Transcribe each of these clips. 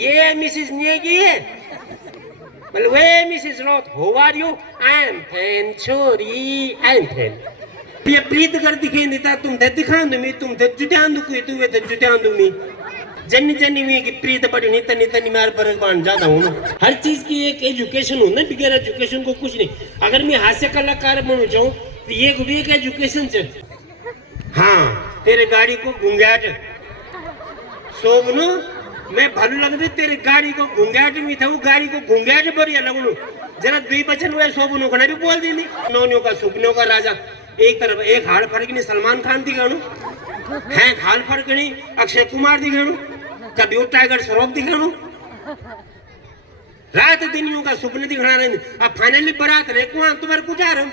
ये मिसेस नेगी है, well way Mrs Roth, how are you? I'm fine, sorry, I'm fine. ये प्रीत कर दिखे देता तुम थे दिखा दूँ मैं, तुम थे जुटान दूँ कोई तू वे थे जुटान दूँ मैं, जन्नी जन्नी में की प्रीत बड़ी नहीं तनी तनी मार पर बांध जाता हूँ ना। हर चीज की एक एजुकेशन हो ना, बिगैर एजुकेशन को कुछ नहीं। अगर मैं हास्य कलाकार बनना चाहूँ तो ये भी एक एजुकेशन से। हाँ तेरे गाड़ी को घूंघाट सोबनो मैं भल लग दे तेरे गाड़ी को घूंघाट में था, वो गाड़ी को घूंघाट बढ़िया लगनो जरा दुई बचन हुए सोबनो खड़ा भी बोल दी नहीं। नौनियों का सुपनों का राजा एक तरफ, एक हाड़ फर्क नहीं सलमान खान दिखाणु है, हाल फर्क नहीं अक्षय कुमार दिखाणु, कभी वो टाइगर श्रॉफ दिखाणु, रात दिन यूं का सुपने दिखाना रहे। अब फाइनली बारात रहे कुआं तुम्हारे गुजार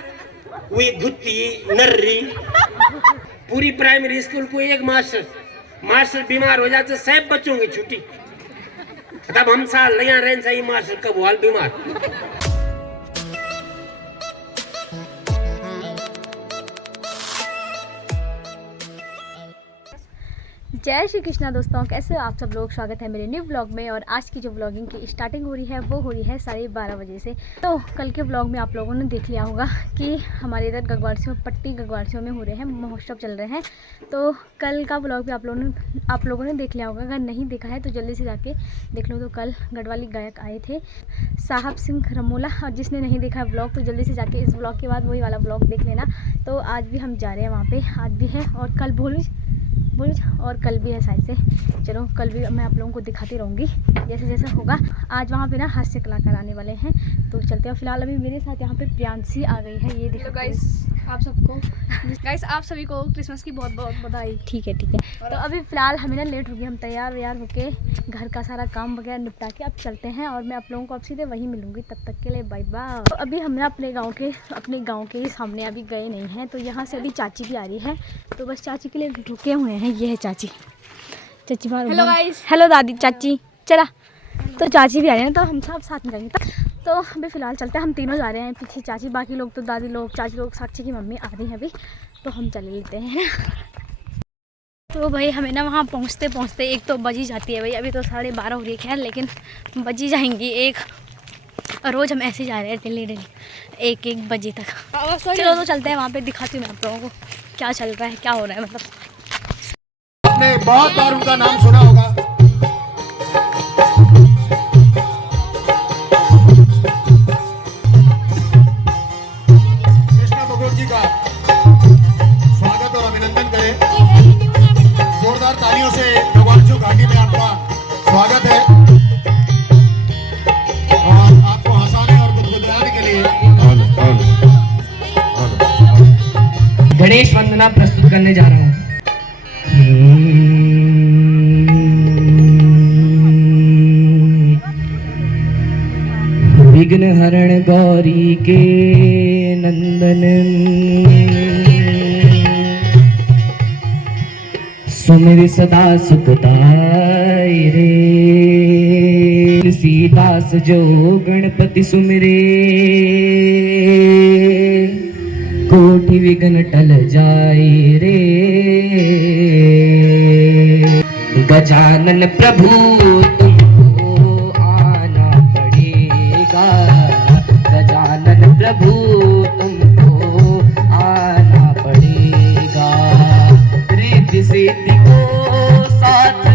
वही गुत्ती नर्री। पूरी प्राइमरी स्कूल को एक मास्टर बीमार हो जाते सब बच्चों की छुट्टी, तब हम साल यहाँ रहने चाहिए मास्टर कब हाल बीमार। जय श्री कृष्णा दोस्तों, कैसे हो आप सब लोग। स्वागत है मेरे न्यू ब्लॉग में। और आज की जो ब्लॉगिंग की स्टार्टिंग हो रही है वो हो रही है 12:30 बजे से। तो कल के ब्लॉग में आप लोगों ने देख लिया होगा कि हमारे इधर गगवाड़सियों पट्टी गगवाड़सियों में हो रहे हैं महोत्सव चल रहे हैं। तो कल का ब्लॉग भी आप लोगों ने देख लिया होगा। अगर नहीं देखा है तो जल्दी से जाके देख लो। तो कल गढ़वाली गायक आए थे साहब सिंह रमोला, और जिसने नहीं देखा है ब्लॉग तो जल्दी से जाके इस ब्लॉग के बाद वही वाला ब्लॉग देख लेना। तो आज भी हम जा रहे हैं वहाँ पर, आज भी है और कल भूलूज और कल भी है शायद से। चलो कल भी मैं आप लोगों को दिखाती रहूँगी जैसे जैसे होगा। आज वहाँ पे ना हास्य कलाकार आने वाले हैं तो चलते हैं। फिलहाल अभी मेरे साथ यहाँ पे प्रियांशी आ गई है। ये देखो गाइस, आप सभी को क्रिसमस की बहुत बहुत बधाई। ठीक है तो अभी फिलहाल हमें ना लेट हो गई, हम तैयार व्यार होके घर का सारा काम वगैरह निपटा के अब चलते हैं। और मैं आप लोगों को अब सीधे वहीं मिलूंगी, तब तक के लिए बाय बाय। तो अभी हम ना अपने गाँव के ही सामने अभी गए नहीं हैं, तो यहाँ से अभी चाची भी आ रही है। तो बस चाची के लिए रुके हुए हैं। ये है चाची बाहर। हेलो गाइस, हेलो दादी चाची चला। तो चाची भी आ रहे हैं तो हम सब साथ में जाएंगे। तो अभी फ़िलहाल चलते हैं, हम तीनों जा रहे हैं, पीछे चाची, बाकी लोग तो दादी लोग, चाची लोग, साक्षी की मम्मी आ रही हैं अभी। तो हम चले लेते हैं। तो भाई हमें ना वहाँ पहुँचते पहुँचते एक तो बजी जाती है भाई। अभी तो 12:30 हो रही है लेकिन बजी जाएंगी एक। और रोज़ हम ऐसे जा रहे हैं डेली 1 बजे तक। चलो तो चलते हैं वहाँ पे, दिखाती हूँ मैं आप लोगों को क्या चल रहा है, क्या हो रहा है। मतलब आपने बहुत बार उनका नाम सुना होगा। कृष्णा बघोर जी का स्वागत और अभिनंदन करें। जोरदार तालियों से गगवाड़सियों घाटी में आपका स्वागत है और आपको हंसाने और गुदगुदाने के लिए गणेश वंदना प्रस्तुत करने जा रहा हूँ। विघ्न हरण गौरी के नंदन सुमिर सदा सुखदाई रे। सीतास जो गणपति सुमिरे कोटि विघ्न टल जाए रे। गजानन प्रभु तुमको आना पड़ेगा, गजानन प्रभु तुमको आना पड़ेगा। रिद्धि सिद्धि को साथ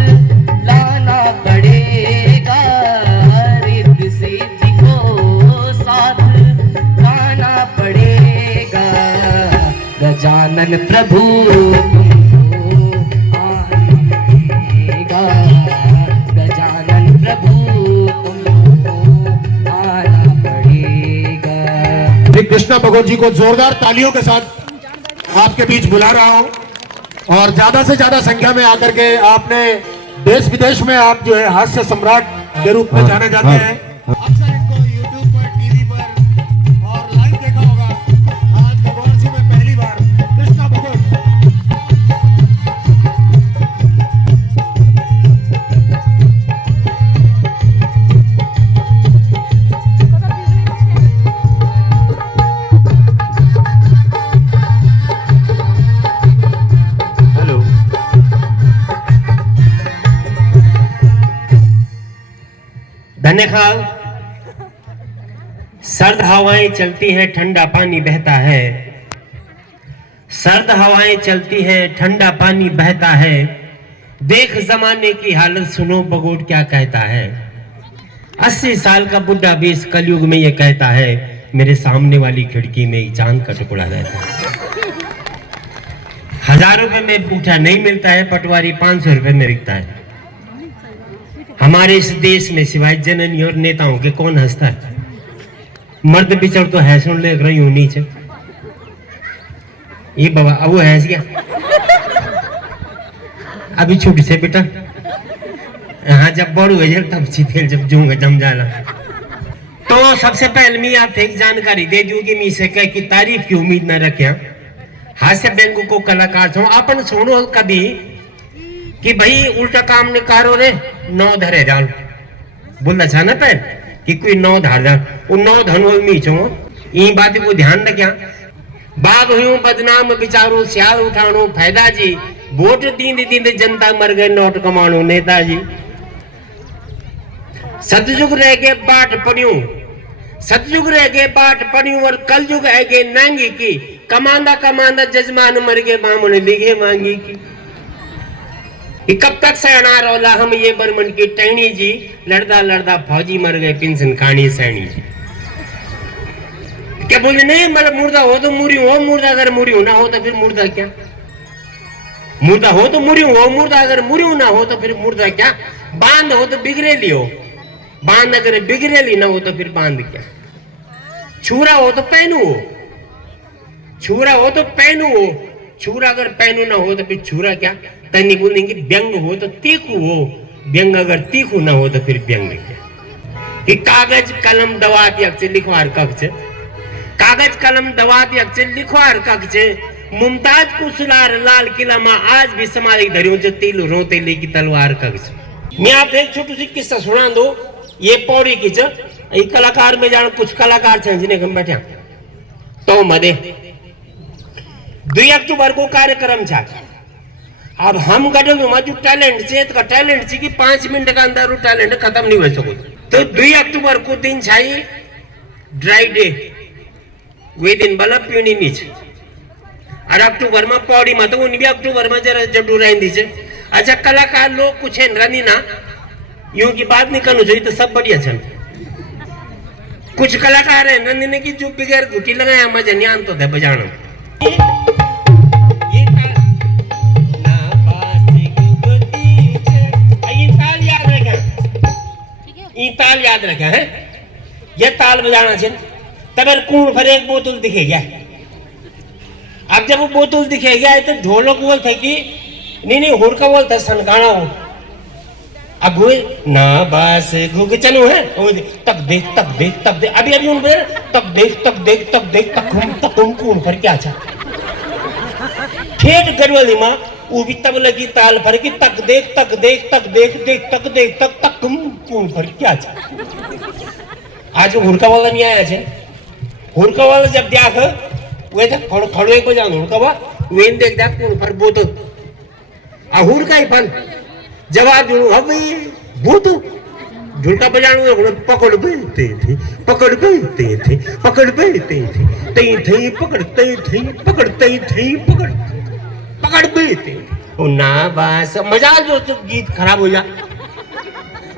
लाना पड़ेगा, रिद्धि सिद्धि को साथ लाना पड़ेगा। गजानन प्रभु तुमको आएगा, गजानन प्रभु तुमको आना पड़ेगा। श्री कृष्णा बघोर जी को जोरदार तालियों के साथ आपके बीच बुला रहा हूं। और ज्यादा से ज्यादा संख्या में आकर के आपने देश विदेश में आप जो है हास्य सम्राट के रूप में जाने जाते हैं। अक्सर इनको यूट्यूब पर, टीवी पर और लाइव देखा होगा। आज गगवाड़सी में पहली बार कृष्णा बघोर। खाने खाओ। सर्द हवाएं चलती हैं, ठंडा पानी बहता है। सर्द हवाएं चलती हैं, ठंडा पानी बहता है। देख जमाने की हालत, सुनो बगोट क्या कहता है। 80 साल का बुढ़ा भी इस कलयुग में ये कहता है, मेरे सामने वाली खिड़की में ही चांद का टुकड़ा रहता है। 1000 रुपए में पूठा नहीं मिलता है, पटवारी 500 रुपए में बिकता है। हमारे इस देश में सिवाय जननी और नेताओं के कौन हंसता है? मर्द बिचड़ तो है, सुन ले रही हूं नीचे। ये बाबा अब वो हंस गया, अभी छुट्टी से बेटा। हाँ जब बड़ू है तब सीधे जब जूंगा जम जाना। तो सबसे पहले मैं आप एक जानकारी दे दूं कि मी से कह की तारीफ की उम्मीद न रखे। हास्य व्यंग को कलाकार छो अपन सुनो कभी कि भाई उल्टा काम ने कारो रे 9 धरे डाल बोलना छा ना पैन कि कोई 9 धार डाल वो 9 धनो मी छो। ई बात को ध्यान रखिया। बाग हुई बदनाम बिचारो सियाल उठाणो फायदा जी। वोट दींदे दींदे जनता मर गए, नोट कमाणो नेताजी। सतयुग रह गए बाट पड़ियों, सतयुग रह गए बाट पड़ियों और कलयुग है गए नांगी की। कमांदा कमांदा जजमान मर गए, बामण लिखे मांगी की। कब तक सहना रोला हम ये बरमन की टहनी जी। लड़दा लड़दा फौजी मर गए, पेंशन खानी सैनी जी। क्या बोले नहीं मतलब मुर्दा हो तो मुरी हो, मुर्दा अगर मुरी हो ना हो तो फिर मुर्दा क्या। मुर्दा हो तो मुरी हो, मुर्दा अगर मुरी ना हो तो फिर मुर्दा क्या। बांध हो तो बिगड़ेली हो, बांध अगर बिगड़ेली ना हो तो फिर बांध क्या। छुरा हो तो पहनू हो, छुरा हो तो पहनू हो। छुरा अगर पहनू ना हो तो फिर छुरा क्या। तनी बोलेंगे व्यंग हो तो तीखू हो, व्यंग अगर तीखू ना हो तो फिर व्यंग क्या। कि कागज कलम दवाती अक्षर लिखवार कक्ष, कागज कलम दवाती अक्षर लिखवार कक्ष। मुमताज को सुलार लाल किला में आज भी समाधि धरियों जो तिल रोते ले की तलवार कक्ष। मैं आप एक छोटी सी किस्सा सुना दो। ये पौड़ी की कलाकार में जानो कुछ कलाकार छे जिन्हें हम बैठे तो मदे 2 अक्टूबर को कार्यक्रम छा। अब हम गडल में जो टैलेंट छे तो टैलेंट छे कि 5 मिनट का अंदर वो टैलेंट खत्म नहीं हो सको। तो 2 अक्टूबर को दिन छाई ड्राई डे, वे दिन बल्ब पीनी नहीं छे। और अक्टूबर में पौड़ी में तो उन भी अक्टूबर में जरा जडू रहती है। अच्छा कलाकार लोग कुछ है रनी ना यूं की बात नहीं करनी चाहिए तो सब बढ़िया छन। कुछ कलाकार है नंदी ने की जो बिगैर घुटी लगाया मजा नहीं आन तो थे बजाना। ताल याद रखा है, ये ताल बजाना चाहिए। तब कूण भर एक बोतल दिखे गया। अब जब वो बोतल दिखे गया तो ढोलक बोल था कि नहीं हुड़का बोल था सनकाना हो। अब वो ना बस घुग चलो है तक देख तक देख तक देख अभी अभी उन तक देख तक देख तक देख तक कूण भर क्या था ठेठ गढ़वाली माँ वो भी तब लगी ताल भर की तक देख तक देख तक देख देख तक देख तक तक कूण भर क्या था। आज हुड़का वाला नहीं आया है। हुड़का वाला जब देख वे खड़ो को जान हुड़का वा वे देख देख कूण भर बोतल आ हुड़का ही फन जवाब दूं अब बोतल झुलका बजाणो पकड़ बेते थे पकड़ बेते थे पकड़ बेते थे तई थई पकड़ तई थई पकड़ तई थई पकड़ पकड़ बेते ओ ना बस मजा जो गीत खराब हो जा।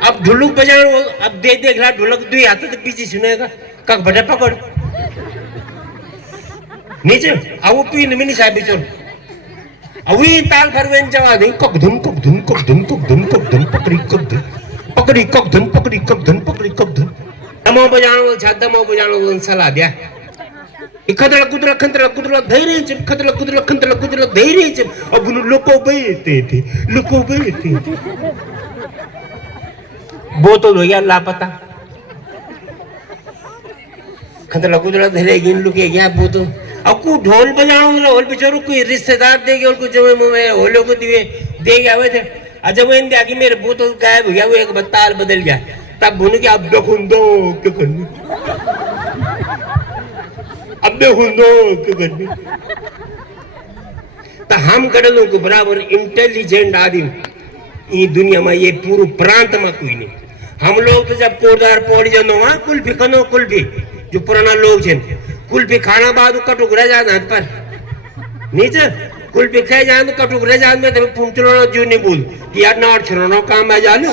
अब ढोलक बजाणो अब देख रहा ढोलक 2 हाथ तो पीछे सुनेगा कक बटे पकड़ नीचे अब वो पीन में नहीं साहब बिचोर अवी ताल फरवेन जवा दे कक धुन कक धुन कक धुन कक धुन कक धुन पकड़ी कक धुन पकड़ी कक धुन पकड़ी कक धुन पकड़ी कक धुन दमो बजाणो छा दमो बजाणो सलाह दिया खतरा कुतरा खतरा कुतरा धैर्य च खतरा कुतरा खतरा कुतरा धैर्य च अब लोको बेते थे लोको बेते बोतल हो गया लापता खतरा कुतरा धैर्य गिन लुके गया बोतल। अब को ढोल बजाओ ढोल बेचारो कोई रिश्तेदार दे गया उनको जब मैं होलो को दिए दे गया हुए थे। जब इन दिया कि मेरे बोतल गायब हो गया वो एक ताल बदल गया तब भून के अब देखो दो क्या करनी अब देखो दो क्या करनी। तो हम गडलों को बराबर इंटेलिजेंट आदमी ये दुनिया में ये पूरे प्रांत में कोई नहीं। हम लोग तो जब कोरदार पौड़ी जानो वहां कुल्फी खनो कुल्फी जो पुराना लोग छे कुल्फी खाना बाद कटुक रह जात हाथ पर नीचे कुल्फी खाए जान तो कटुक रह जात में तो पुंचलो जो नहीं बोल कि यार ना और छरोनो काम आ जानो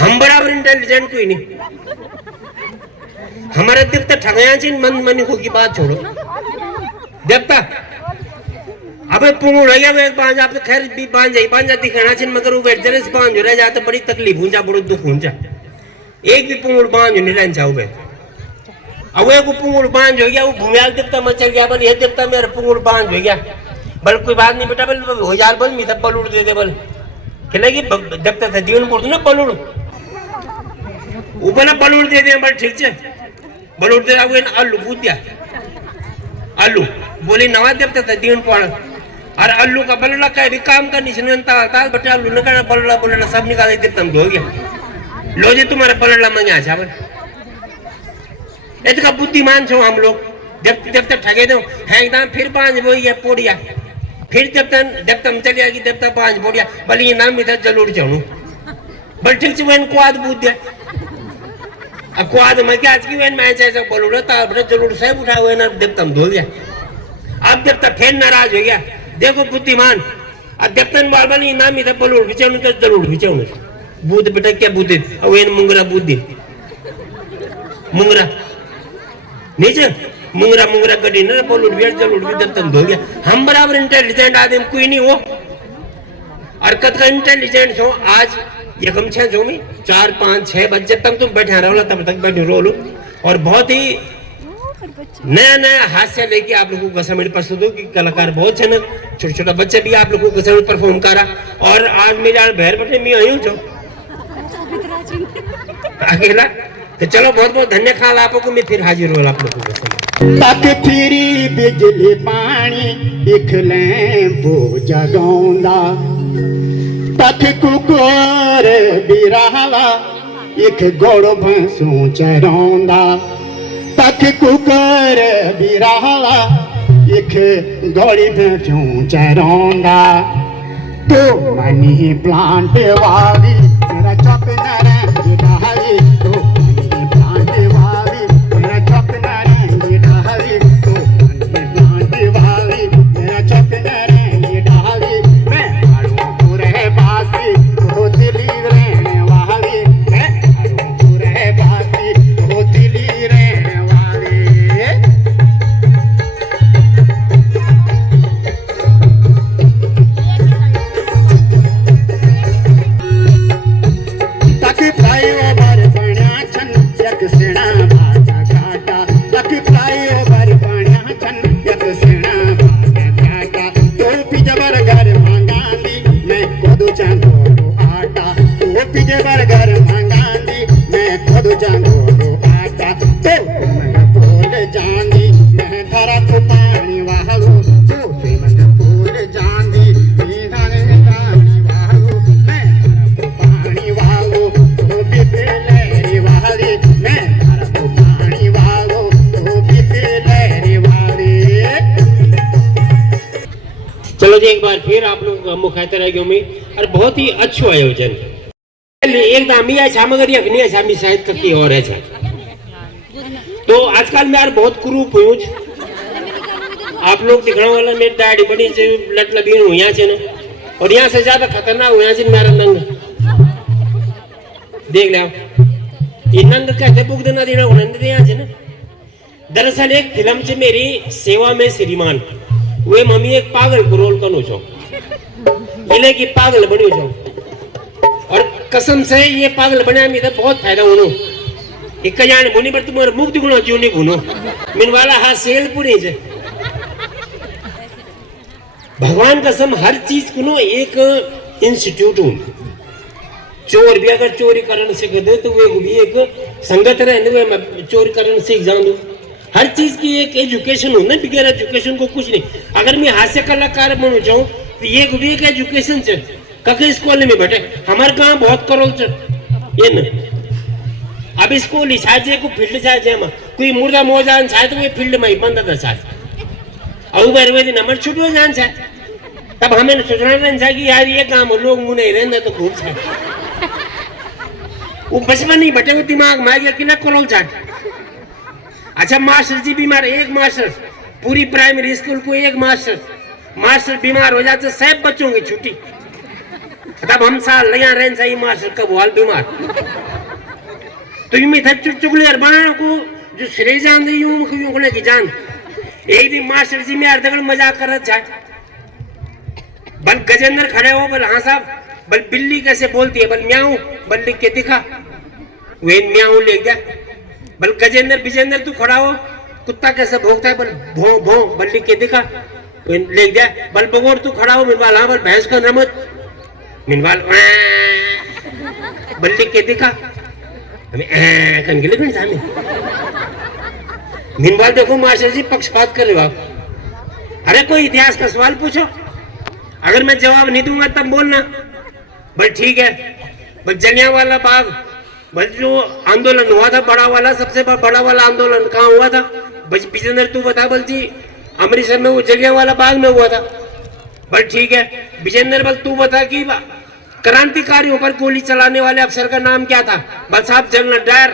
हम बराबर इंटेलिजेंट कोई नहीं हमारे देवता ठगया चिन मन मन को की बात छोड़ो देवता अबे पुंगड़ हो गया वे बांझ आप तो खैर भी बांझा दिखाना चिन मगर वो बैठ जरे से बांझ हो रह जाता बड़ी तकलीफ हो जा बड़ो दुख हो जा एक भी पुंगड़ बांझ नहीं रहना चाहो अब वो एक पुंगड़ बांझ हो गया वो भूमियाल देवता में चल गया बल ये देवता मेरा पुंगड़ बांझ हो गया बल कोई बात नहीं बेटा बल हो जाल बल मी तब बलूड़ दे दे बल खिलेगी देवता था जीवन बोलते ना बलूड़ वो बना बलूड़ दे दे बल ठीक है बलूड़ दे वो आलू पूछ दिया आलू बोली नवा देवता था जीवन पड़ और आलू का बलला का भी काम करनी सुनता था बटे आलू न करना बलला बोलना सब निकाल देवता हो गया लो जी तुम्हारा बलला मंगा चावल इतना बुद्धिमान छो हम लोग जब तक ठगे दो है एकदम फिर बांझ वो ये पोड़िया फिर जब तक चल गया कि देवता बांझ पोड़िया बल ये नाम भी था जरूर चढ़ू बल ठीक से वैन कुआद बूझ दिया अब कुआद में क्या आज की वैन मैं ऐसा बोलूँ था बड़े जरूर साहब उठा हुए ना देवता धो दिया अब देवता फिर नाराज हो गया देखो बुद्धिमान अब देवता बाल बल ये नाम भी था बोलूँ बिचारू तो जरूर बिचारू बूध बेटा क्या बुद्धि अब वैन मुंगरा बुद्धि मुंगरा नीचे मुंगरा मुंगरा गड्डी न बोल उठ गया चल उठ गया तब धो गया हम बराबर इंटेलिजेंट आदमी कोई नहीं हो और कद का इंटेलिजेंट हो आज ये कम 6 जो में 4 5 6 बजे तक तुम बैठे रहो तब तक बैठे रो लो और बहुत ही नया नया हास्य लेके आप लोगों को समेट प्रस्तुत हो कि कलाकार बहुत है ना छोटे छोटा बच्चे भी आप लोगों को समेट परफॉर्म करा और आज मेरे बहर बटे मैं आई हूँ जो अकेला तो चलो बहुत बहुत धन्य ख्याल आपको मैं फिर हाजिर हो आप लोगों को तक फिरी बिजली पानी इखले वो जगौंदा तक कुकुर बिराला एक गोड़ भैंसों चरौंदा तक कुकुर बिराला एक गोड़ी भैंसों चरौंदा तो मनी प्लांट वाली मेरा चप नारंग डाली तो मनी प्लांट वाली मेरा चप नारंग डाली तो मनी प्लांट वाली मेरा चप नारंग डाली मैं आड़ू पूरे बासी तो दिली रहने वाली मैं आड़ू पूरे बासी तो दिली रहने वाली तक फ्लाईओवर बण्या छन एक सेना भागा घाटा तक फ्लाईओवर बण्या छन एक सेना भागा घाटा टोपी जबर घर मांगाली मैं खुद चांदो आटा टोपी जबर घर मांगाली मैं खुद चांदो आटा तो मैं बोल जानी मैं धरा तो पानी वालो तो मैं बोल जानी मैं धरा पानी वालो मैं धरा तो पानी वालो तो बिपलेरी वाली मैं धरा तो पानी वालो तो बिपलेरी वाली चलो जी एक बार फिर आप लोग मुखायत रहेगी में और बहुत ही अच्छो आयोजन एक दामी अच्छा मगर ये नहीं अच्छा मी शायद कभी और अच्छा तो आजकल मैं यार बहुत कुरूप हूँ आप लोग दिखने वाला मेरी दाढ़ी बड़ी से लट लबीन हुई यहाँ से ना और यहाँ से ज्यादा खतरनाक हुआ से मेरा नंग देख ले ये नंग कहते बुक देना देना उन्हें दे यहाँ से ना दरअसल एक फिल्म से मेरी सेवा में श्रीमान वे मम्मी एक पागल को रोल करो छो इले की पागल बनी छो और कसम से ये पागल बने में बहुत फायदा होनो एक जान बुनी पर तुम्हारे मुक्ति गुण जो नहीं गुनो मिन वाला हाथ सेल पूरी से भगवान कसम हर चीज को एक इंस्टीट्यूट हूँ चोर भी अगर चोरी करने सीख दे तो वे भी एक संगत रहने में चोरी करने सीख जाऊँ हर चीज की एक एजुकेशन हो ना बगैर एजुकेशन को कुछ नहीं अगर मैं हास्य कलाकार बनना चाहूँ तो ये भी एक एजुकेशन से कके स्कूल में बैठे हमारे गाँव बहुत करोल ये न अब स्कूल छाजे को फील्ड छाजे में कोई मुर्दा मोजान छाए तो ये फील्ड में ही बंद था छाए और बार वे दिन हमारे छुट्टी हो जान छाए तब हमें सोचना चाहिए कि यार ये काम लोग मुँह नहीं रहना तो खूब छाए वो बचपन ही बटे वो दिमाग में आ गया कि ना करो चाट। अच्छा मास्टर जी बीमार, एक मास्टर पूरी प्राइमरी स्कूल को एक मास्टर बीमार हो जाते सब बच्चों की छुट्टी। तब हम साल यहाँ रहने चाहिए मास्टर कब हाल बीमार। तो यूं में था चुगले और बनाने को जो श्रेय जान दी यूं की जान। एक दिन मास्टर जी में अर्धगढ़ मजाक कर रहा था। बल गजेंद्र खड़े हो, बल हाँ साहब, बल बिल्ली कैसे बोलती है, बल म्याऊं, बल लिख के दिखा, वे म्याऊं ले गया। बल गजेंद्र विजेंद्र तू खड़ा हो, कुत्ता कैसे भौंकता है, बल भों भों, बल लिख के दिखा, वे ले गया। बल बगोर तू खड़ा हो, मिनवाल हाँ, बल भैंस का नमक, मिनवाल बल लिख के दिखा, हमें कन गिले कन सामने। मिनवाल देखो मास्टर जी पक्षपात कर रहे हो आप। अरे कोई इतिहास का सवाल पूछो, अगर मैं जवाब नहीं दूंगा तब बोलना। बल ठीक है। बल जलियांवाला बाग, बल जो आंदोलन हुआ था बड़ा वाला, सबसे बड़ा वाला आंदोलन कहाँ हुआ था? बल विजेंद्र तू बता। बल जी अमृतसर में, वो जलियांवाला बाग में हुआ था। बल ठीक है। विजेंद्र बल तू बता कि क्रांतिकारियों पर गोली चलाने वाले अफसर का नाम क्या था? बल साहब जनरल डायर।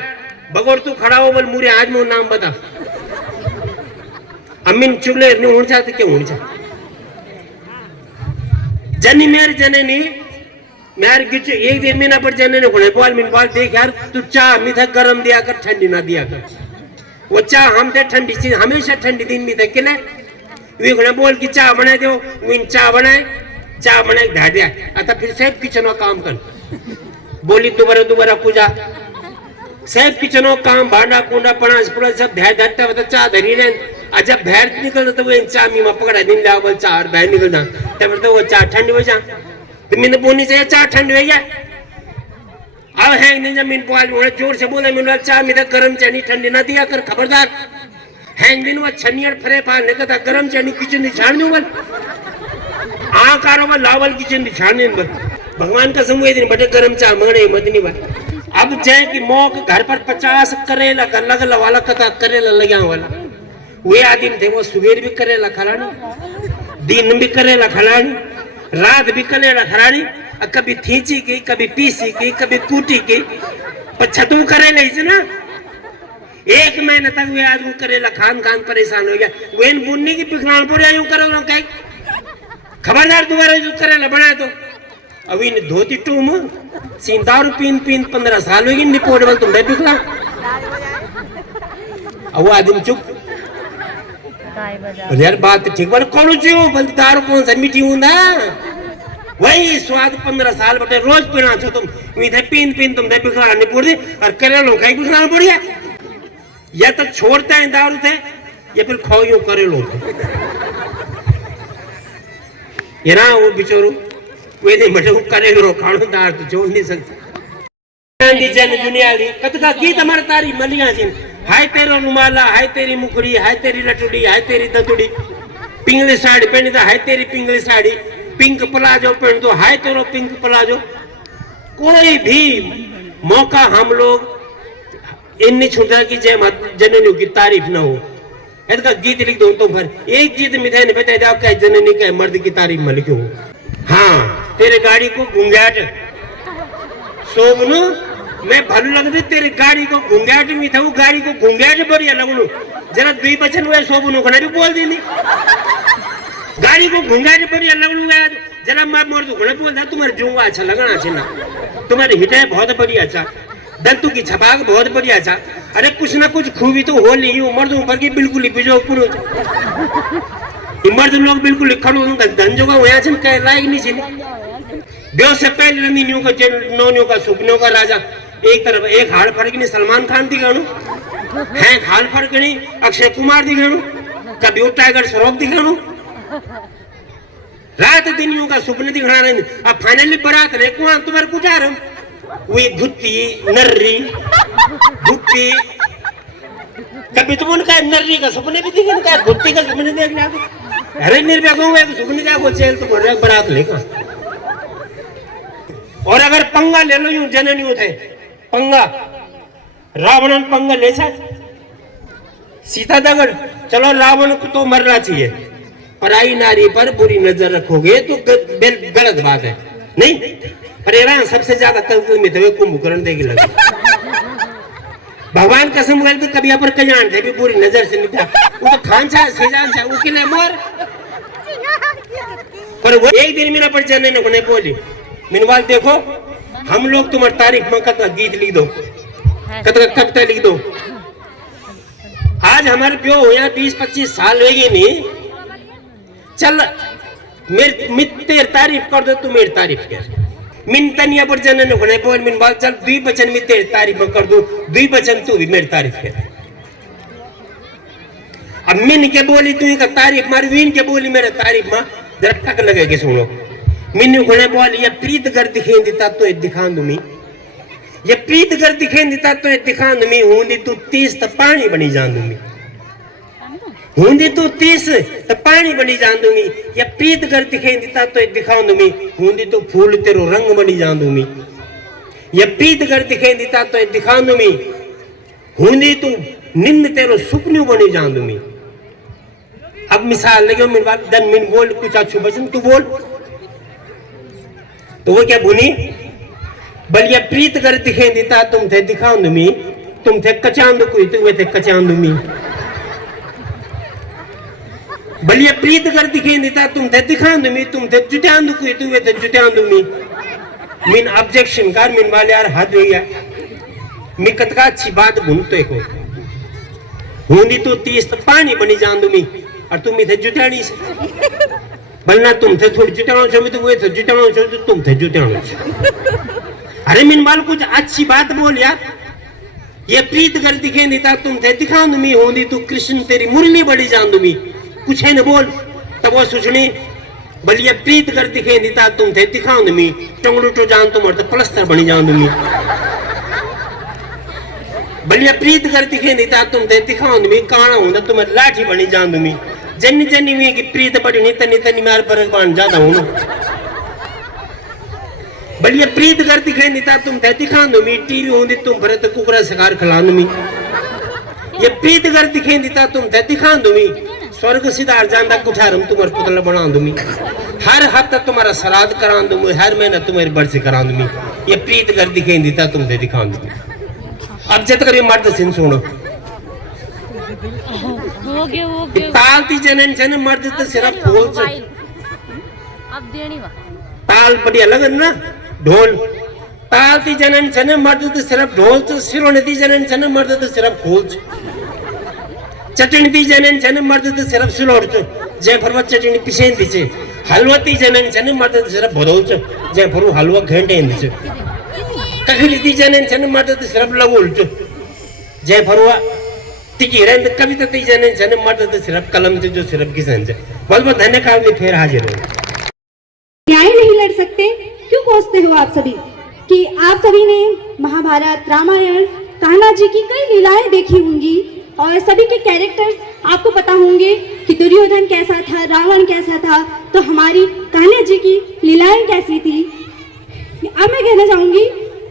बगौर तू खड़ा हो, बल मुझे आज में नाम बता। अमीन चुगले नहीं होना चाहते, क्यों होना चाहते? जनी मेरे जननी मेरे गिच एक दिन महीना पर जननी होने बोल मिन बोल देख यार, तू चाह मीठा गरम दिया कर, ठंडी ना दिया कर। वो चाह हम थे ठंडी चीज, हमेशा ठंडी दिन में थे किले वे घने बोल की चाह बनाए दो, विन चाह बनाए ढा दिया। अतः फिर सब किचनों काम कर बोली दोबारा पूजा सब किचनों काम भांडा कुंडा पणास पुड़ा सब ध्यान धरता बता चाह धरी ने। जब भैर निकलता तो वो चाह मी में पकड़ा दिन ला बोल चाह भैर निकलना तब तो वो चाह ठंडी हो जा। तो मैंने बोलनी चाहिए चाह ठंडी हो गया। अब है नहीं जमीन पाल जोर से बोले मिल चाह में गरम चानी ठंडी ना दिया कर, खबरदार। हैंग दिन वो छनियर फरे पाल ने कहा गरम चानी किचन दी छाड़ दूं बल आ कारोबार लावल किचन दी छाड़ नहीं बल भगवान का समूह दिन बटे गरम चाह मगड़े मदनी बल। अब जय की मौक घर पर 50 करेला गल्ला वाला कथा करेला लगा वाला वे आदमी थे। वो सुबेर भी करेला खिलानी, दिन भी करेला खिलानी, रात भी करेला खिलानी, कभी थींची की, कभी पीसी की, कभी कूटी की, पर छतू करेला ही ना। एक महीने तक वे आदमी करेला खान परेशान हो गया। वे बुन्नी की पिखनाल पूरे आयु करो ना कहीं खबरदार दोबारा जो करेला बनाए तो अब इन धोती टूम सीन दारू पीन 15 साल होगी निपोट बल तुम पिखला। अब वो आदमी चुप यार बात ठीक बोले कौन सी हो बल दारू कौन सा मीठी हूं ना वही स्वाद 15 साल बटे रोज पीना छो तुम मीठे पीन तुम दे पिखला नहीं पड़ और करेलो कहीं पिखला पड़िया। या तो छोड़ते हैं दारू थे या फिर खाओ यूं करे लो ये ना वो बिचोरू वे दिन बटे वो करे लो खाणो दार तो जोड़ नहीं सकते। जन दुनिया दी कतका की तुम्हारी तारी मलिया जी हाय तेरो रुमाला, हाय तेरी मुखड़ी, हाय तेरी लटुड़ी, हाय तेरी दतुड़ी, पिंगली साड़ी पहनी तो हाय तेरी पिंगली साड़ी, पिंक प्लाजो पहन तो हाय तेरो पिंक प्लाजो। कोई भी मौका हम लोग इन्नी छुटा की जय जननी की तारीफ न हो ऐसा गीत लिख दो तो फिर एक गीत मिठाई ने बता दिया क्या जननी का मर्द की तारीफ में लिखो। हाँ तेरे गाड़ी को घूंघाट सोबनु मैं भल लगती तेरी गाड़ी को घूंघाट में था, वो गाड़ी को घूंघाट बढ़िया लगनु जरा दुई बचन हुए सोबनु खड़ा भी बोल देनी गाड़ी को घूंघाट बढ़िया लगनु जरा मार मोर तो खड़ा बोल तुम्हारे जुआ अच्छा लगना चाहिए ना, तुम्हारे हिटाए बहुत बढ़िया अच्छा, दंतु की छपाक बहुत बढ़िया था। अरे कुछ ना कुछ खूबी तो हो नहीं मर्दों पर की बिल्कुल ही बिजो पुरो मर्द लोग बिल्कुल खड़ो धंजो का वहां से कह लायक नहीं छी। ब्याह से पहले रमीनियों का नौनियों का सुपनों का राजा एक तरफ एक हाड़ फर्क नहीं सलमान खान दिखाणु है, हाल फर्क नहीं अक्षय कुमार दिखाणु, कभी वो टाइगर श्रॉफ दिखाणु, रात दिन का सुपने दिखा रहे। अब फाइनली बारात रे कुआं तुम्हारे कुछ आ रहा वे गुत्ती नर्री गुत्ती कभी तुम उनका नर्री का सपने भी दिखे उनका गुत्ती का सपने देख लिया। अरे निर्भय कहूंगा सपने जाको चेल तो बोल रहे बारात लेगा। और अगर पंगा ले लो यूं जननी थे पंगा रावण पंगा ले सीता दगड़ चलो रावण को तो मरना चाहिए, पराई नारी पर बुरी नजर रखोगे तो गलत बात है नहीं। अरे वाह सबसे ज्यादा कल में तो कुंभकर्ण देगी लगे भगवान कसम गल तो कभी पर कल्याण थे भी पूरी नजर से निकला वो तो खान छा सेजान छा वो किले मोर पर वो एक दिन मेरा पर जाने ने कोने बोली मिनवाल देखो हम लोग तुम्हारी तारीफ में कत गीत लिख दो कत कविता लिख दो आज हमारे ब्यो हो या 20-25 साल हो गए नहीं चल मेरी तारीफ कर दो तू मेरी तारीफ कर मिन तनिया पर जाने ने कोने बोल मिन बाल चल दुई बचन में तेरी तारीफ में कर दूं दुई बचन तू भी मेरी तारीफ कर अब मिन के बोली तू का तारीफ मार विन के बोली मेरे तारीफ में जरा टक लगे के सुनो मिन कोने बोल ये प्रीत कर दिखे देता तो दिखा दूं मैं ये प्रीत कर दिखे देता तो दिखा दूं मैं हूं तू 30 तो पानी बनी जान दूं मैं हूंदी तू 30 तो पानी बनी जान दूंगी या प्रीत कर दिखे देता तो दिखा दूंगी हूंदी तो फूल तेरो रंग बनी जान दूंगी या प्रीत कर दिखे देता तो दिखा दूंगी हूंदी तू निंद तेरो सुपनू बनी जान दूंगी अब मिसाल लगे मेरे बात जन मिन बोल कुछ अच्छू बचन तू बोल तो वो क्या बुनी बल ये प्रीत कर दिखे देता तुम थे दिखा दूंगी तुम थे कचांद कोई तू थे कचांद दूंगी बलिए प्रीत कर दिखे देता तुम थे दिखा दूंगी तुम थे जुटान दू कोई तू थे जुटान दूंगी मिन ऑब्जेक्शन कर मिन वाले यार हद हो गया मैं कतका अच्छी बात भूनते को हूंदी तू 30 तो पानी बनी जान दूंगी और तुम थे जुटानी से बलना तुम थे थोड़ी जुटानो चाहिए तो वो थे जुटानो चाहिए तो तुम थे जुटानो अरे मिन वाल कुछ अच्छी बात बोल यार ये प्रीत कर दिखे देता तुम थे दिखा दूंगी हूंदी तू कृष्ण तेरी मुरली बड़ी जान दूंगी कुछ है न बोल तब वो सोचने बलिए प्रीत कर दिखे देता तुम थे दिखाऊं दूंगी टंगड़ू तो जान तुम तो प्लस्तर बनी जान दूंगी बलिए प्रीत कर दिखे देता तुम थे दिखाऊं दूंगी काना हूं तुम लाठी बनी जान दूंगी जन्नी जन्नी हुई कि प्रीत बड़ी नहीं तनी तनी मार पर बन जाता हूं बलिए प्रीत कर दिखे देता तुम थे दिखाऊं दूंगी टीवी होंदी तुम भरत कुकरा शिकार खिला दूंगी ये प्रीत कर दिखे देता तुम थे दिखा दूंगी स्वर्ग सिधार जाना कुठारम तुम्हारा पुतला बना दूंगी हर हफ्ता तुम्हारा श्राद्ध करा दूंगी हर महीना तुम्हारी बरसी करा दूंगी ये प्रीत कर दिखे देता तुमसे दिखा दूंगी अब जब तक ये मर्द सिंह सुनो तालती जनन जन मर्द तो सिर्फ ढोल से अब देनी वा ताल बढ़िया लगन ना ढोल तालती जनन जन मर्द तो सिर्फ ढोल से सिरोनती जनन जन मर्द तो सिर्फ खोल से चटणी जनन जन मर्द तो सिर्फ सिलोड़ चो जय फरवा चटणी पिसेन दीचे हलवती जनन जन मर्द तो सिर्फ भदौ चो जय फरु हलवा घंटे दीचे कखली जनन जन मर्द तो सिर्फ लगोल चो जय फरुआ तिकी रंद कविता ती जनन जन मर्द तो सिर्फ कलम से जो सिर्फ किसान से बहुत बहुत धन्यवाद में फिर हाजिर हूं न्याय नहीं लड़ सकते क्यों कोसते हो आप सभी कि आप सभी ने महाभारत रामायण कान्हा जी की कई लीलाएं देखी होंगी और सभी के कैरेक्टर्स आपको पता होंगे कि दुर्योधन कैसा था रावण कैसा था तो हमारी कान्हा जी की लीलाएं कैसी थी। अब मैं कहना चाहूंगी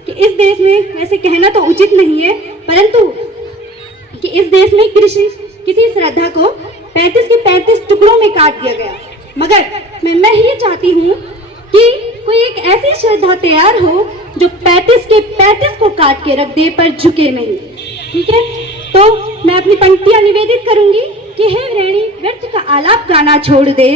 कि इस देश में वैसे कहना तो उचित नहीं है परंतु कि इस देश में किसी श्रद्धा को 35 के 35 टुकड़ों में काट दिया गया मगर मैं ये चाहती हूँ कि कोई एक ऐसी श्रद्धा तैयार हो जो 35 के 35 को काट के रख दे पर झुके नहीं। ठीक है तो मैं अपनी पंक्तियां निवेदित करूंगी कि हे विरणी व्यर्थ का आलाप गाना छोड़ दे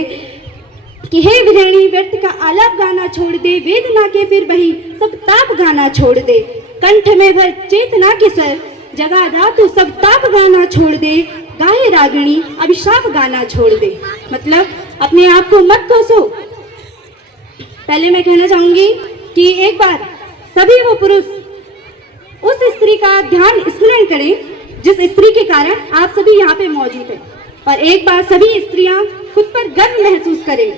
कि हे विरणी व्यर्थ का आलाप गाना छोड़ दे वेदना के फिर वही सब ताप गाना छोड़ दे कंठ में भर चेतना के स्वर जगा धातु सब ताप गाना छोड़ दे गाहे रागिणी अभिशाप गाना छोड़ दे। मतलब अपने आप को मत कोसो। पहले मैं कहना चाहूंगी कि एक बार सभी वो पुरुष उस स्त्री का ध्यान स्मरण करें जिस स्त्री के कारण आप सभी यहाँ पे मौजूद हैं और एक बार सभी स्त्रियां खुद पर गर्व महसूस करें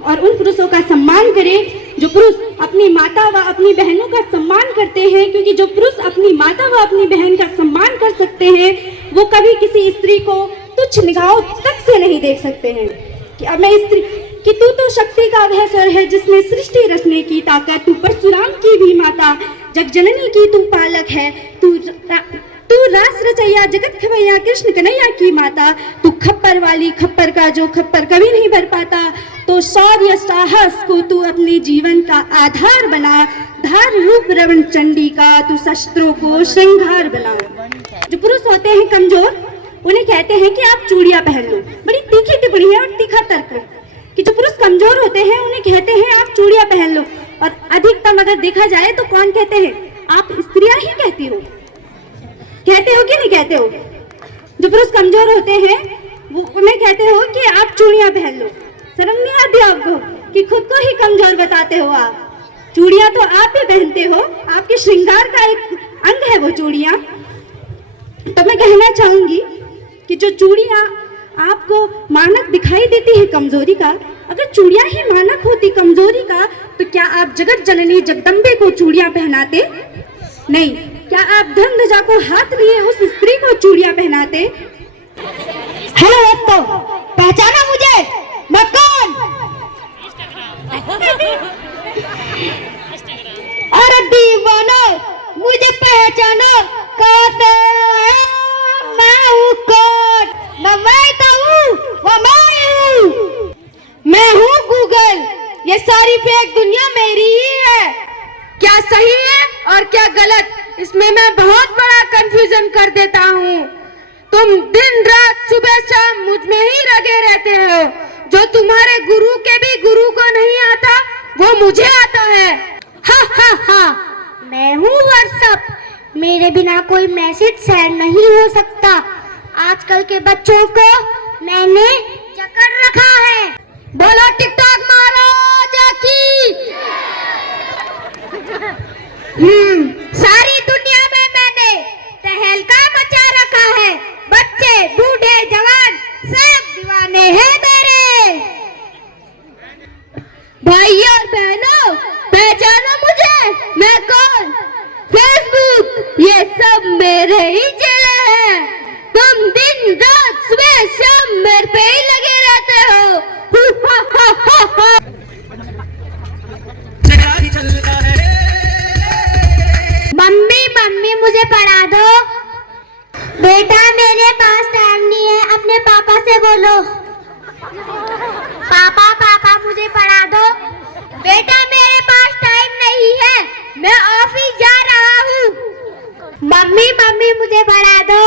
और उन पुरुषों का सम्मान करें जो पुरुष अपनी माता व अपनी बहनों का सम्मान करते हैं क्योंकि जो पुरुष अपनी माता व अपनी बहन का सम्मान कर सकते हैं वो कभी किसी स्त्री को तुच्छ निगाहों तक से नहीं देख सकते हैं। कि अब मैं स्त्री कि तू तो शक्ति का वह स्वर है जिसमें सृष्टि रचने की ताकत तू परशुराम की भी माता जगजननी की तू पालक है तू रास रचैया जगत खवैया कृष्ण कन्हैया की माता, तू खप्पर वाली खप्पर का जो खप्पर कभी नहीं भर पाता। तो शौर्य साहस को तू अपने जीवन का आधार बना, धार रूप रवण चंडी का तू शस्त्रों को श्रृंगार बना। जो पुरुष होते हैं कमजोर उन्हें कहते हैं कि आप चूड़ियां पहन लो। बड़ी तीखी टिप्पणी है और तीखा तर्क है कि जो पुरुष कमजोर होते हैं उन्हें कहते हैं आप चूड़ियां पहन लो। और अधिकतम अगर देखा जाए तो कौन कहते हैं? आप स्त्रियां ही कहती हो। कहते हो कि नहीं कहते हो? जो पुरुष कमजोर होते हैं वो उन्हें कहते हो कि आप चूड़ियां पहन लो। शर्म नहीं आती आपको कि खुद को ही कमजोर बताते हो आप? चूड़ियां तो आप भी पहनते हो, आपके श्रृंगार का एक अंग है वो चूड़ियां। तो मैं कहना चाहूंगी कि जो चूड़ियां आपको मानक दिखाई देती है कमजोरी का, अगर चूड़ियां ही मानक होती कमजोरी का तो क्या आप जगत जननी जगदम्बे को चूड़ियां पहनाते? नहीं। क्या आप धन ध्वजा को हाथ लिए उस स्त्री को चूड़ियां पहनाते? हेलो दोस्तों, पहचाना मुझे? मैं कौन? अरे दीवाना, मुझे पहचाना? कहते हैं मैं हूँ कौन? मैं हूँ गूगल। ये सारी फेक दुनिया मेरी ही है। क्या सही है और क्या गलत, इसमें मैं बहुत बड़ा कंफ्यूजन कर देता हूँ। तुम दिन रात सुबह शाम मुझ में ही लगे रहते हो। जो तुम्हारे गुरु के भी गुरु को नहीं आता वो मुझे आता है। हा हा हा। मैं हूँ व्हाट्सएप, मेरे बिना कोई मैसेज सेंड नहीं हो सकता। आजकल के बच्चों को मैंने जकड़ रखा है। बोलो टिकटॉक महाराजा की। सारी दुनिया में मैंने तहलका मचा रखा है। बच्चे बूढ़े जवान सब दीवाने हैं मेरे। भाई और बहनों, पहचानो मुझे? मैं कौन? फेसबुक, ये सब मेरे ही चेले हैं। तुम दिन रात सुबह शाम मेरे पे ही लगे रहते हो। मम्मी मम्मी मुझे पढ़ा दो। बेटा मेरे पास टाइम नहीं है, अपने पापा से बोलो। पापा पापा मुझे पढ़ा दो। बेटा मेरे पास टाइम नहीं है, मैं ऑफिस जा रहा हूँ। मम्मी मम्मी मुझे पढ़ा दो।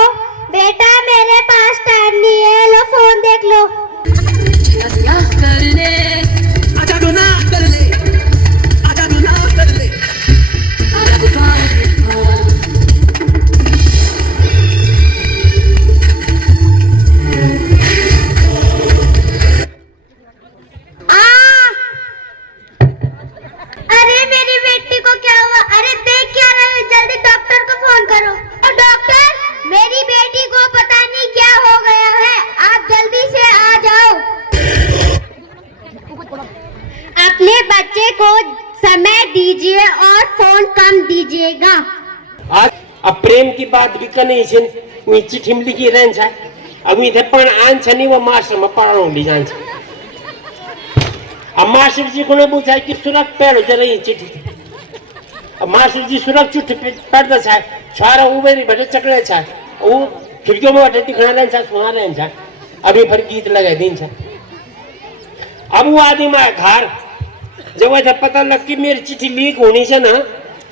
बेटा मेरे पास टाइम नहीं है, लो फोन देख लो। अरे मेरी बेटी को क्या हुआ? अरे देख क्या रहे हो, जल्दी डॉक्टर को फोन करो। और डॉक्टर, मेरी बेटी को पता नहीं क्या हो गया है, आप जल्दी से आ जाओ। अपने बच्चे को समय दीजिए और फोन कम दीजिएगा। आज अब प्रेम की बात भी करनी छे, वी चिट्ठी में लिखी रहन छा। अब वी पण आन छनी वो मास्टर में पढ़ाओ ली जान छे। अब मास्टर जी को ने पूछा कि सुरख पेड़ जरा ये चिट्ठी। अब मास्टर जी सुरख चिट्ठी पढ़ता छा, छारा उबेरी बैठे चकड़े छा, वो खिड़कियों में बैठे दिखना रहन छा, सुना रहन छा। अभी फिर गीत लगा दिन छा। अब वो आदमी में घर जब वैसे पता लग कि मेरी चिट्ठी लीक होनी से ना,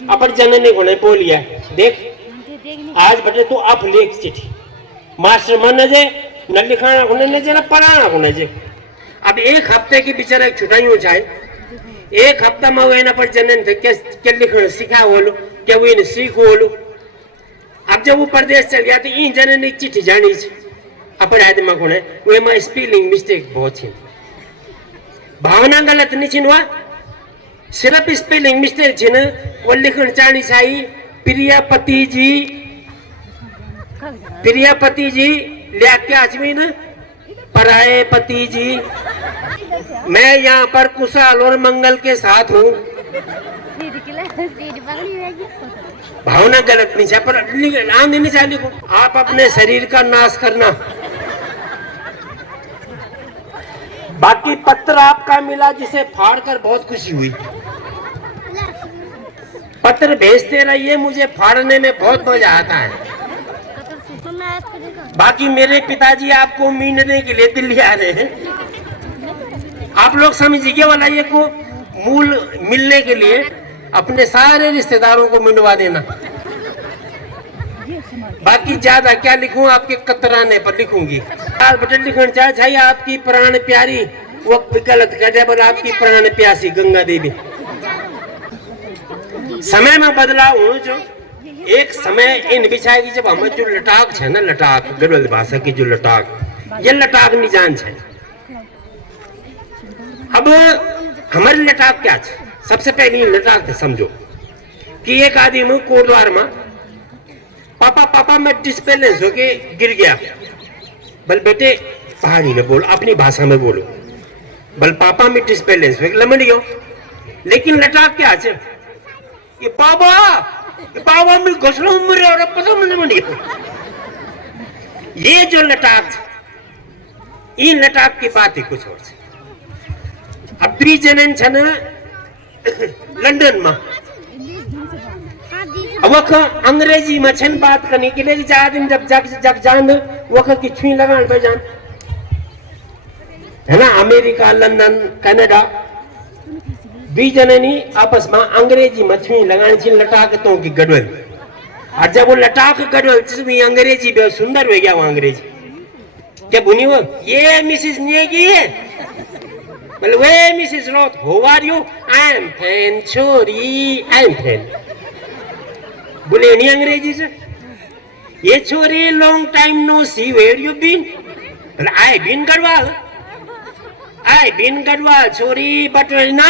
अपन जननी को नहीं बोलिया, देख आज बेटे तू अब लिख चिट्ठी। मास्टर मन जे न लिखाना को न जे न पढ़ाना को न जे। अब एक हफ्ते की बेचारा छुट्टियों जाए, एक हफ्ता में वो ना पर जनन थे के लिखना सीखा बोलो, क्या वो इन सीखो बोलो। अब जब वो प्रदेश चल गया तो इन जनन एक चिट्ठी जानी छे। अपन आदमी को ने वो में स्पेलिंग मिस्टेक बहुत छे। भावना गलत नहीं छिनवा, सिर्फ स्पेलिंग मिस्टेक छे न। वो लिखना चाहनी चाहिए प्रियापति जी लिया क्या आदमी न पराए पति जी। मैं यहाँ पर कुशल और मंगल के साथ हूँ। भावना गलत नहीं चाहिए, पर नाम नहीं चाहिए लिखो। आप अपने शरीर का नाश करना। बाकी पत्र आपका मिला जिसे फाड़कर बहुत खुशी हुई। पत्र भेजते रहिए, मुझे फाड़ने में बहुत मजा आता है। बाकी मेरे पिताजी आपको मीनने के लिए दिल्ली आ रहे हैं। आप लोग समझिए वाला ये को मूल मिलने के लिए अपने सारे रिश्तेदारों को मिलवा देना। बाकी ज्यादा क्या लिखूं, आपके कतराने पर लिखूंगी। बटन लिखना चाहिए आपकी प्राण प्यारी, वो गलत कर दिया, बोला आपकी प्राण प्यासी गंगा देवी। समय में बदलाव हो जो एक समय इन विषय की जब हमें जो लटाक है ना, लटाक गढ़वाल भाषा की जो लटाक, ये लटाक नहीं जान है। अब हमारी लटाक क्या है? सबसे पहले लटाक थे समझो कि एक आदमी कोटद्वार में पापा पापा में डिस्बैलेंस होके गिर गया। बल बेटे पहाड़ी में बोलो, अपनी भाषा में बोलो। बल पापा में डिस्बैलेंस होके लमड़ गयो। लेकिन लटाक क्या है? ये बाबा में घोसलों मरे और पता मुझे मनी। ये जो लटाक, इन लटाक की बात ही कुछ और से। अब जनन छन लंदन में, अब अंग्रेजी में छन बात करने के लिए दिन जब जग जान वक्त की छुई लगान पे जान है ना। अमेरिका, लंदन, कनाडा जननी आपस में अंग्रेजी में छुई लगानी छीन लटाकतों की गढ़वाल। और जब वो लटाक गढ़वाल अंग्रेजी बहुत सुंदर हो गया वो अंग्रेजी क्या बुनी वो, ये मिसेस नेगी है। Well, where Mrs. Roth, how are you? I am fine, sorry, I am fine. बोले नहीं अंग्रेजी से। ये छोरी long time no see, where you been? Well, I been Gadwal. Sorry, but ना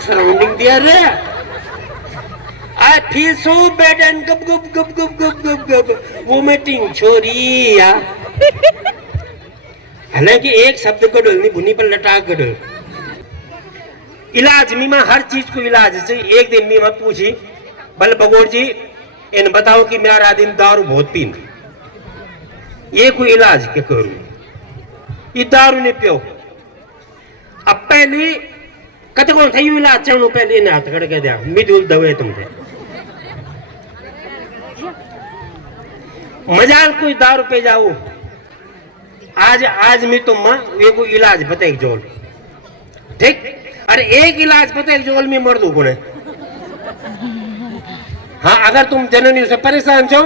surrounding there. I feel so bad and gup vomiting, छोरी या। हालांकि एक शब्द गढ़ल नहीं भुनी पर लटाक गढ़ल। इलाज में हर चीज को इलाज से। एक दिन मैं पूछी, बल बगोर जी इन बताओ कि मेरा दिन दारू बहुत पीन, ये कोई इलाज क्या करूं? ये दारू नहीं पियो। अब पहले कत कौन था यू इलाज चाहूं, पहले इन्हें हाथ खड़ के दिया मिदुल दवे तुमसे मजाल कोई दारू पे जाओ। आज मैं तुम ये को इलाज बताए जोल, ठीक? अरे एक इलाज बताए जोल में मर दू गुणे। हाँ, अगर तुम जननी से परेशान छो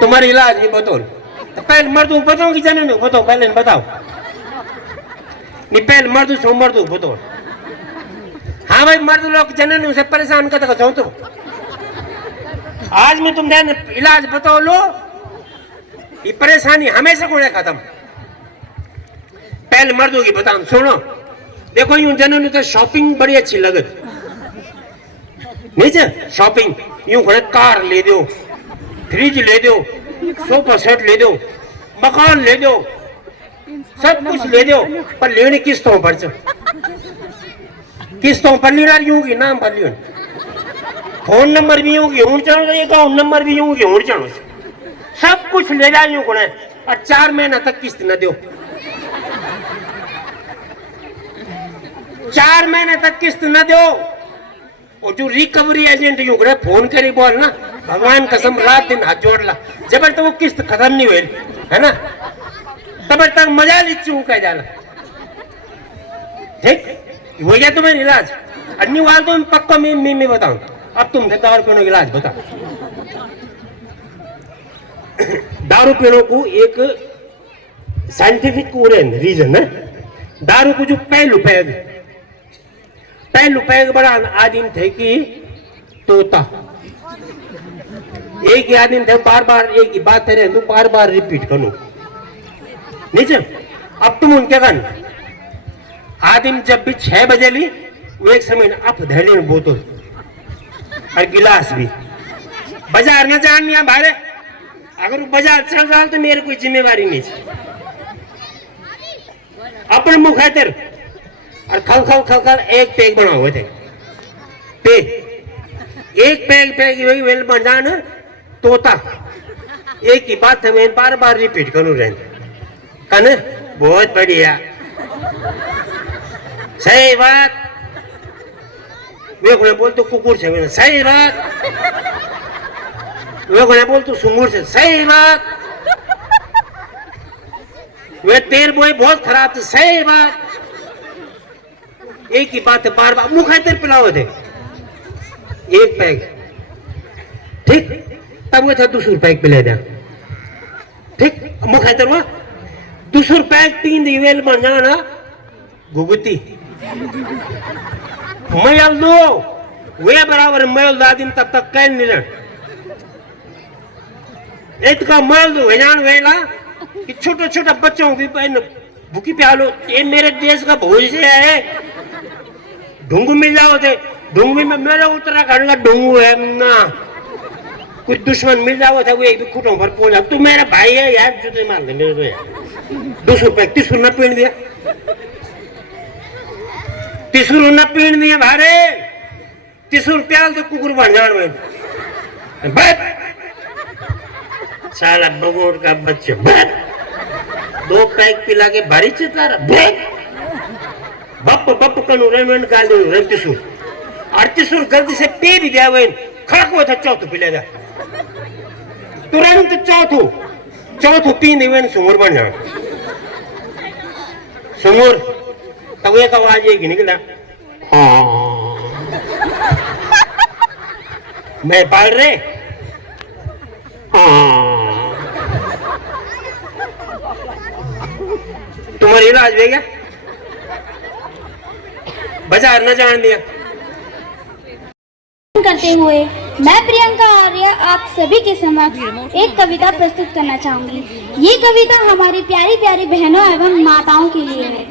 तुम्हारे इलाज नहीं बताओ तो पहले मर्दू बताओ कि जननी बताओ, पहले बताओ नहीं, पहले मर्दू छो मर्दू बताओ। हाँ भाई, मर्द लोग जननी से परेशान करते छो तो आज मैं तुम इलाज बताओ लो, ये परेशानी हमेशा को नहीं खत्म। पहले मर्दों की बताऊं, सुनो। देखो यूं जनों तो शॉपिंग बड़ी अच्छी लगत नहीं शॉपिंग यूं खड़े कार ले दो, फ्रिज ले दो, सोफा सेट ले दो, मकान ले दो, सब कुछ ले दो, पर लेने किस्तों पर किस्तों पर लेना यूं की नाम पर लियो। फोन नंबर भी होगी हूं चलो, अकाउंट नंबर भी होगी हूं चलो, सब कुछ ले जाइयो को और 4 महीना तक किस्त न दो। 4 महीने तक किस्त न दो। और जो रिकवरी एजेंट यूं करे फोन करी बोल ना, भगवान कसम रात दिन हाथ जोड़ ला, जब तक वो किस्त खत्म नहीं हुई है ना तब तक मजा लीचू कह जाला। ठीक हो गया तुम्हें इलाज। अन्य वाल तो पक्का मैं बताऊं। अब तुम दारू पीने का इलाज बता। दारू पीने को एक साइंटिफिक रीजन है। दारू को जो पहलू पैग बड़ा आदमी थे कि तोता, एक ही आदमी थे बार बार एक ही बात है तो बार बार रिपीट करो नीचे। अब तुम उनके कन आदमी जब भी 6 बजे ली वो एक समय अब धैर्य बोतल और गिलास भी बाजार न जान भाई, अगर बाजार चल रहा तो मेरी कोई जिम्मेवारी नहीं। अपने मुख है तेरे और खल खल खल खल एक पैग बना हुए थे एक पैग वेल बन जाना तोता एक ही बात है मैं बार बार रिपीट करूं रहे कन बहुत बढ़िया सही बात। वे को बोल तो कुकुर से मैंने सही बात, वे को बोल तो सुंगुर से सही बात, वे तेल बोए बहुत खराब थे सही बात। एक ही बात है बार बार मुँह खाते पिलाओ थे एक पैक ठीक, तब वो था 200 रुपए पिला दिया ठीक, मुँह खाते हुआ 200 रुपए 3 दिवेल बन जाना घुगुती मैल दो वे बराबर मैल दादिन तब तक कैन नहीं रह इतना मैल दो वेजान वेला कि छोटे छोटे बच्चों की भूखी प्यालो। ये मेरे देश का भविष्य है। ढूंगू मिल जाओ थे, ढूंगू में मेरा उत्तराखंड का ढूंगू है ना, कुछ दुश्मन मिल जाओ था वो एक भी खुटों पर पहुंच जा। तू मेरा भाई है यार, जूते मार दे मेरे तो यार। 200 रुपए 30 न पीन दिया, 30 न पीन दिया भारे, 30 रुपया तो कुकुर बन जान में साला बगोर का बच्चा 2 पैक पिला के भारी चितारा बप बप कनु रेमन का दो 38 गलती से पे भी दिया वे खड़को था चौथ पिला जा तुरंत चौथो पी नहीं वे सुमर बन जा सुमर तब एक आवाज एक निकला मैं पाल रहे तुम्हारी इलाज भी क्या बाजार न जान दिया। करते हुए मैं प्रियंका आर्य आप सभी के समक्ष एक कविता प्रस्तुत करना चाहूंगी। ये कविता हमारी प्यारी प्यारी बहनों एवं माताओं के लिए है।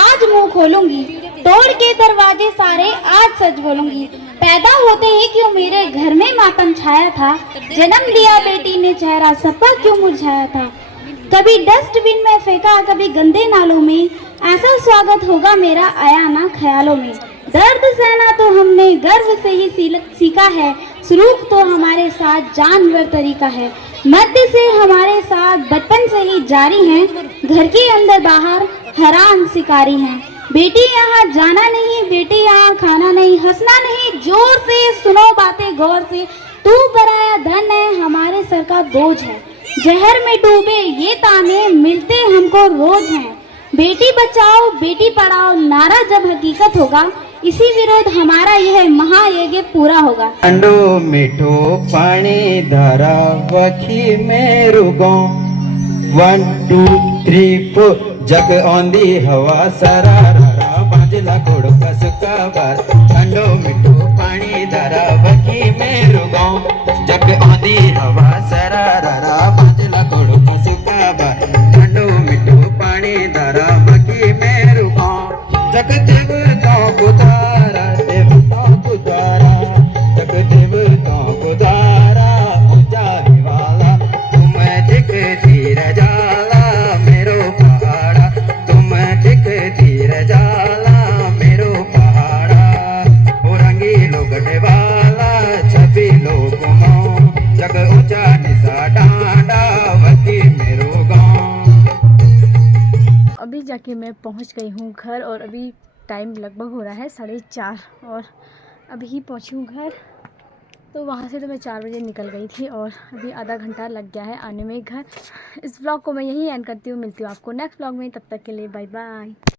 आज मुंह खोलूंगी तोड़ के दरवाजे सारे, आज सच बोलूंगी। पैदा होते ही क्यों मेरे घर में मातम छाया था, जन्म लिया बेटी ने चेहरा सबका क्यों मुरझाया था। कभी डस्टबिन में फेंका, कभी गंदे नालों में, ऐसा स्वागत होगा मेरा आया ना ख्यालों में। दर्द सहना तो हमने गर्व से ही सीखा है, सलूक तो हमारे साथ जानवर तरीका है। मध्य से हमारे साथ बचपन से ही जारी है, घर के अंदर बाहर हराम शिकारी हैं। बेटी यहाँ जाना नहीं, बेटी यहाँ खाना नहीं, हंसना नहीं, जोर से सुनो बातें गौर से। तू पराया धन है, हमारे सर का बोझ है, जहर में डूबे ये ताने मिलते हमको रोज हैं। बेटी बचाओ बेटी पढ़ाओ नारा जब हकीकत होगा, इसी विरोध हमारा यह महायज्ञ पूरा होगा। अंडो मीठो पानी धारा वखी में रुगो 1 2 3 4 जग औंदी हवा सरारा बाजला कोड़ कस काबार। अंडो मीठो पानी धारा वखी में रुगो जग औंदी हवा सरारा बाजला कोड़ कस काबार। अंडो मीठो पानी धारा वखी में रुगो जग देव तो गुदारा देव तो गुदारा जग देव तो गुदारा ऊंचाई वाला तुम दिख धीर जाला मेरो पहाड़ा तुम दिख धीर जाला मेरो पहाड़ा। ओ रंगीलो गढ़े वाला छवि लोग मो जग ऊंचा निसा डांडा वती मेरो गाँव। अभी जाके मैं पहुंच गई हूँ घर और अभी टाइम लगभग हो रहा है 4:30 और अभी ही पहुंची हूँ घर। तो वहाँ से तो मैं 4 बजे निकल गई थी और अभी आधा घंटा लग गया है आने में घर। इस व्लॉग को मैं यहीं एंड करती हूँ, मिलती हूँ आपको नेक्स्ट व्लॉग में, तब तक के लिए बाय बाय।